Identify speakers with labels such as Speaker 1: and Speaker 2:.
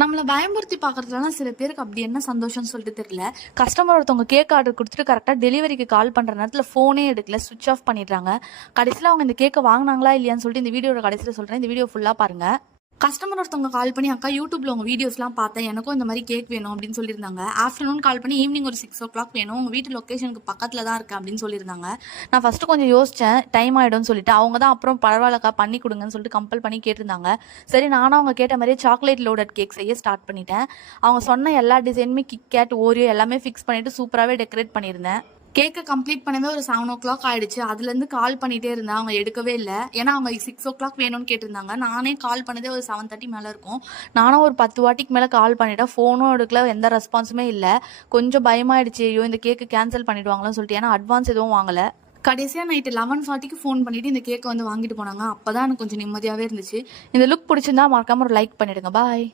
Speaker 1: நம்மளை பயமுறுத்தி பார்க்கறதுலாம் சில பேருக்கு அப்படி என்ன சந்தோஷம்னு சொல்லிட்டு தெரியல. கஸ்டமர் ஒருத்தவங்க கேக் ஆர்டர் கொடுத்துட்டு கரெக்டாக டெலிவரிக்கு கால் பண்ணுற நேரத்தில் ஃபோனே எடுக்கல சுவிச் ஆஃப் பண்ணிடுறாங்க. கடைசியில் அவங்க இந்த கேக்கை வாங்கினாங்களா இல்லையான்னு சொல்லிட்டு இந்த வீடியோட கடைசியில் சொல்கிறேன் இந்த வீடியோ ஃபுல்லாக பாருங்க. கஸ்டமர் ஒருத்தவங்க கால் பண்ணி அக்கா யூடியூப்ல உங்க வீடியோஸ்லாம் பார்த்தேன். எனக்கும் இந்த மாதிரி கேக் வேணும் அப்படின்னு சொல்லியிருந்தாங்க. ஆஃப்டர்நூன் கால் பண்ணி ஈவினிங் ஒரு சிக்ஸ் ஓ கிளாக் வேணும். உங்க வீட்டு லொக்கேஷனுக்கு பக்கத்துல தான் இருக்கு அப்படின்னு சொல்லியிருந்தாங்க. நான் ஃபர்ஸ்ட் கொஞ்சம் யோசிச்சேன். டைம் ஆகிடும்னு சொல்லிட்டு அவங்க தான் அப்புறம் பரவாயில்லக்கா பண்ணி கொடுங்கன்னு சொல்லிட்டு கம்பல் பண்ணி கேட்டிருந்தாங்க. சரி நானும் அவங்க கேட்ட மாதிரியே சாக்லேட் லோடட் கேக் செய்ய ஸ்டார்ட் பண்ணிட்டேன். அவங்க சொன்ன எல்லா டிசைனுமே கிக் கேட் ஓரியோ எல்லாமே ஃபிக்ஸ் பண்ணிட்டு சூப்பராகவே டெக்கரேட் பண்ணியிருந்தேன். கேக்கை கம்ப்ளீட் பண்ணவே ஒரு செவன் ஓ கிளாக் ஆயிடுச்சு அதுலேருந்து கால் பண்ணிட்டே இருந்தேன். அவங்க எடுக்கவே இல்லை. ஏன்னா அவங்க சிக்ஸ் ஓ கிளாக் வேணும்னு கேட்டிருந்தாங்க. நானே கால் பண்ணதே ஒரு செவன் தேர்ட்டி மேலே இருக்கும். நானும் ஒரு பத்து வாட்டிக்கு மேலே கால் பண்ணிட்டேன். ஃபோனும் எடுக்கல. எந்த ரெஸ்பான்ஸுமே இல்லை. கொஞ்சம் பயமாயிடுச்சு. ஐயோ இந்த கேக்கு கேன்சல் பண்ணிடுவாங்களோன்னு சொல்லிட்டு. ஏன்னா அட்வான்ஸ் எதுவும் வாங்கலை. கடைசியாக நைட்டு லெவன் ஃபார்ட்டிக்கு ஃபோன் பண்ணிட்டு இந்த கேக்கை வந்து வாங்கிட்டு போனாங்க. அப்போ தான் எனக்கு கொஞ்சம் நிம்மதியாகவே இருந்துச்சு. இந்த லுக் பிடிச்சிருந்தா மறக்காம ஒரு லைக் பண்ணிடுங்க. பாய்